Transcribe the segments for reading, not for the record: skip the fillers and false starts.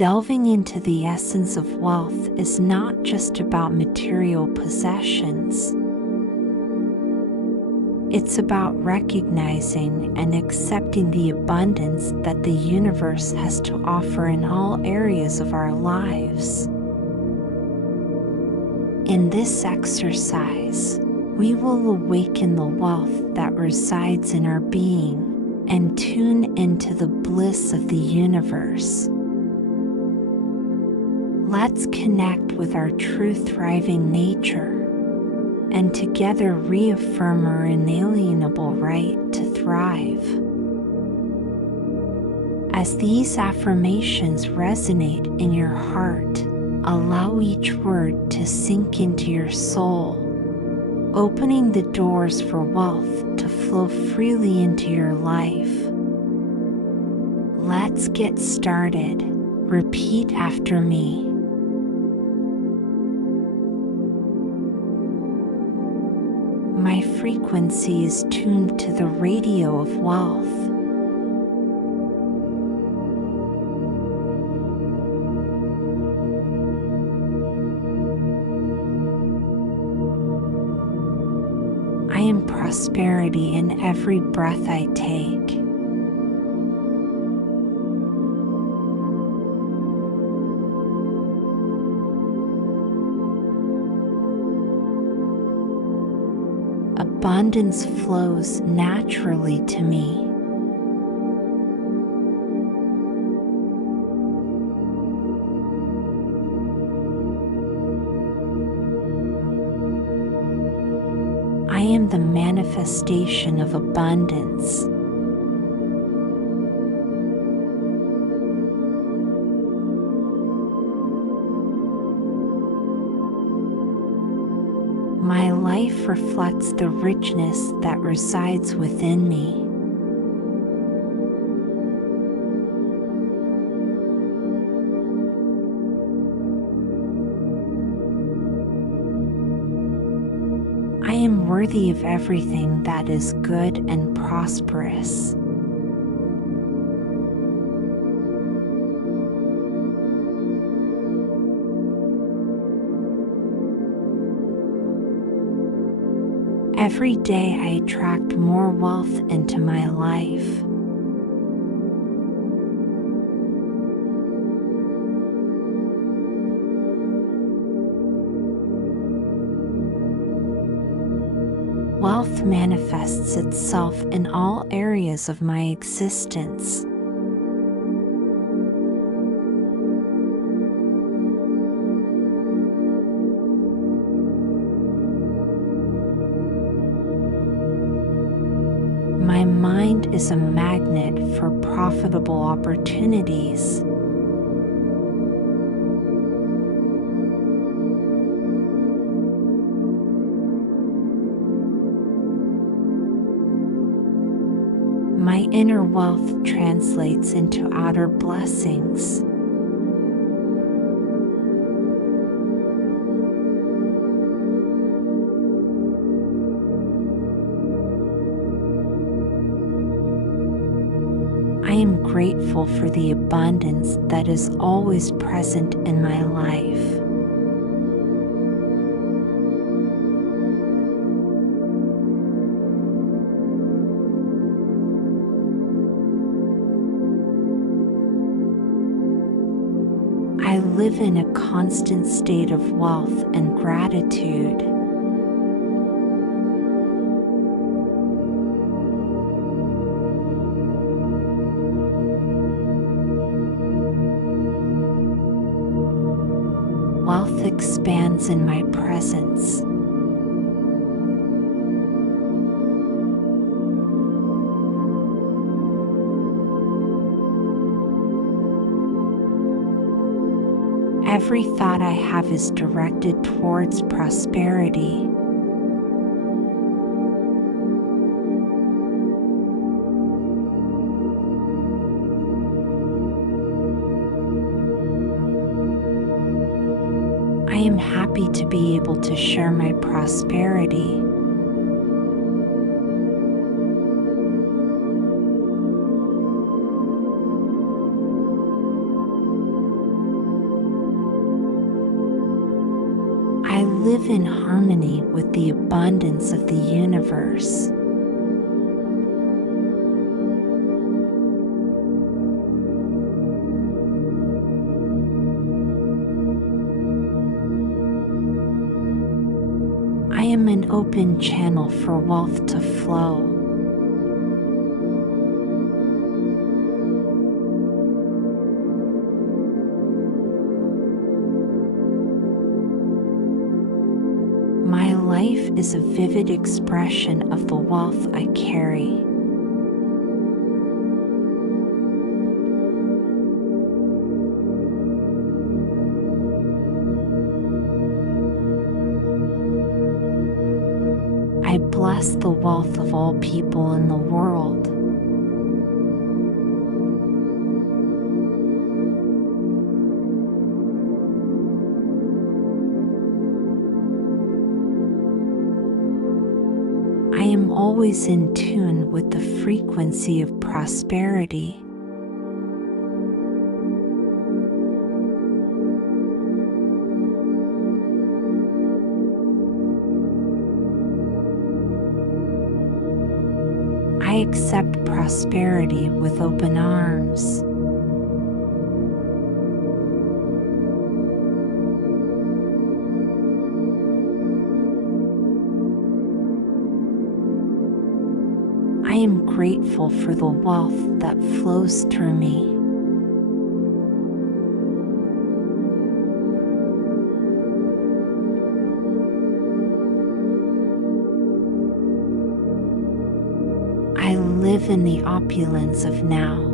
Delving into the essence of wealth is not just about material possessions. It's about recognizing and accepting the abundance that the universe has to offer in all areas of our lives. In this exercise, we will awaken the wealth that resides in our being and tune into the bliss of the universe. Let's connect with our true thriving nature and together reaffirm our inalienable right to thrive. As these affirmations resonate in your heart, allow each word to sink into your soul, opening the doors for wealth to flow freely into your life. Let's get started. Repeat after me. My frequency is tuned to the radio of wealth. I am prosperity in every breath I take. Abundance flows naturally to me. I am the manifestation of abundance. My life reflects the richness that resides within me. I am worthy of everything that is good and prosperous. Every day I attract more wealth into my life. Wealth manifests itself in all areas of my existence. My mind is a magnet for profitable opportunities. My inner wealth translates into outer blessings. I am grateful for the abundance that is always present in my life. I live in a constant state of wealth and gratitude. Wealth expands in my presence. Every thought I have is directed towards prosperity. I am happy to be able to share my prosperity. live in harmony with the abundance of the universe. I am an open channel for wealth to flow. My life is a vivid expression of the wealth I carry. I bless the wealth of all people in the world. I am always in tune with the frequency of prosperity. I accept prosperity with open arms. I am grateful for the wealth that flows through me. I live in the opulence of now.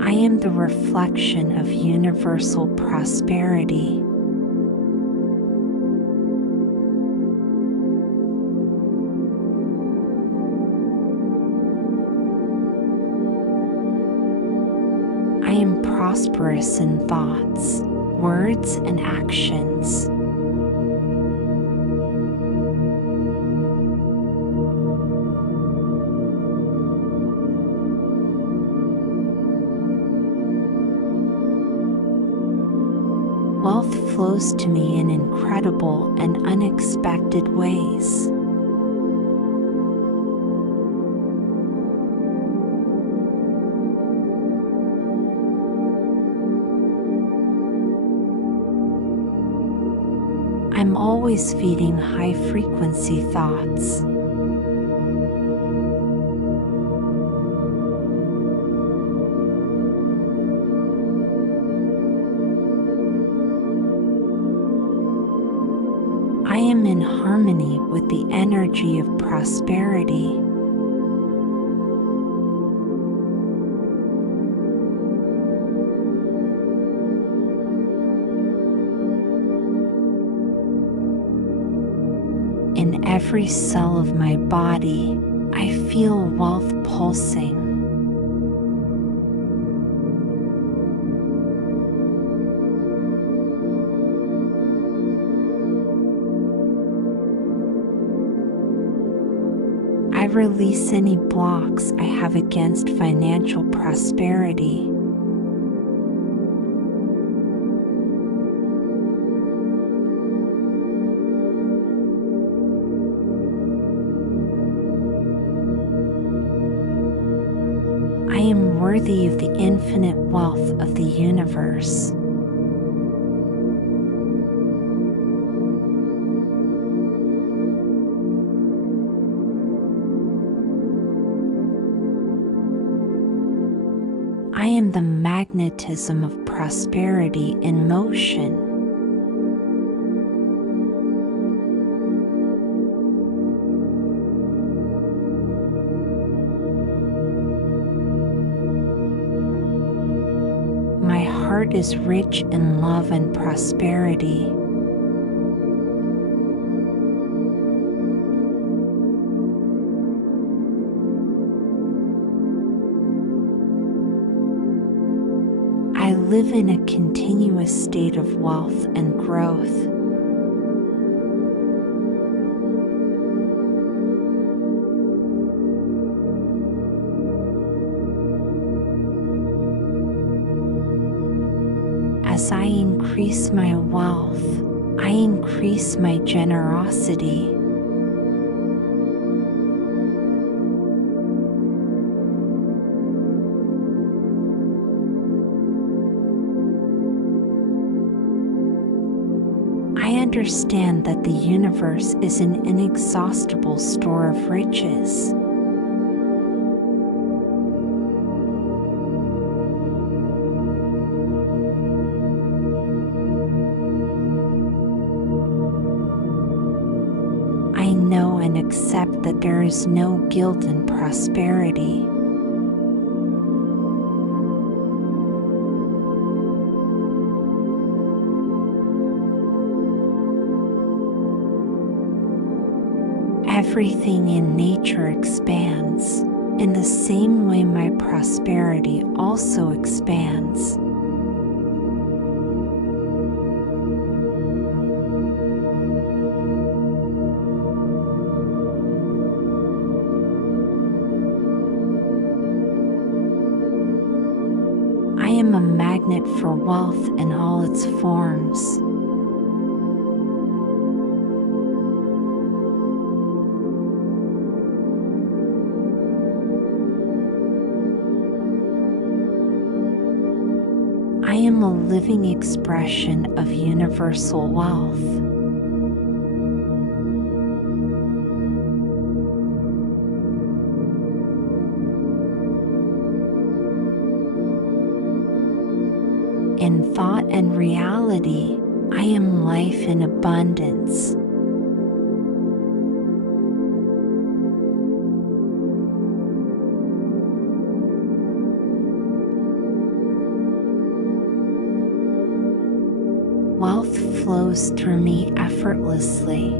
I am the reflection of universal prosperity. I am prosperous in thoughts, words, and actions. Wealth flows to me in incredible and unexpected ways. I'm always feeding high-frequency thoughts. I am in harmony with the energy of prosperity. In every cell of my body, I feel wealth pulsing. I release any blocks I have against financial prosperity. I am worthy of the infinite wealth of the universe. I am the magnetism of prosperity in motion. My heart is rich in love and prosperity. I live in a continuous state of wealth and growth. As I increase my wealth, I increase my generosity. I understand that the universe is an inexhaustible store of riches. I know and accept that there is no guilt in prosperity. Everything in nature expands. In the same way, my prosperity also expands. I am a magnet for wealth in all its forms. I am a living expression of universal wealth. In thought and reality, I am life in abundance. Wealth flows through me effortlessly.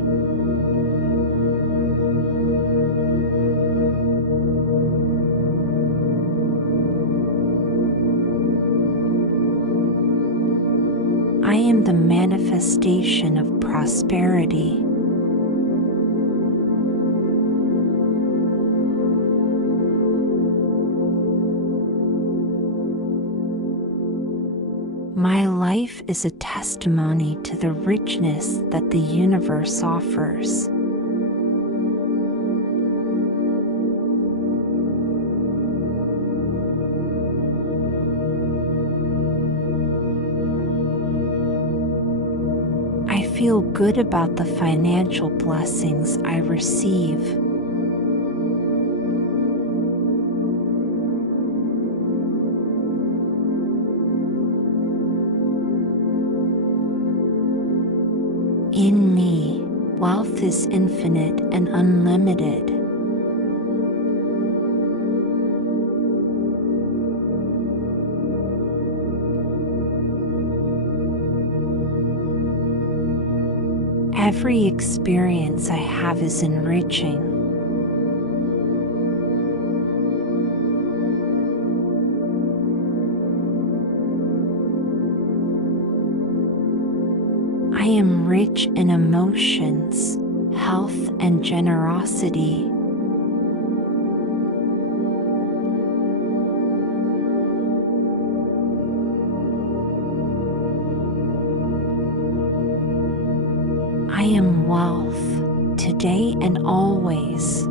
I am the manifestation of prosperity. My life is a testimony to the richness that the universe offers. I feel good about the financial blessings I receive. In me, wealth is infinite and unlimited. Every experience I have is enriching. I am rich in emotions, health, and generosity. I am wealth, today and always.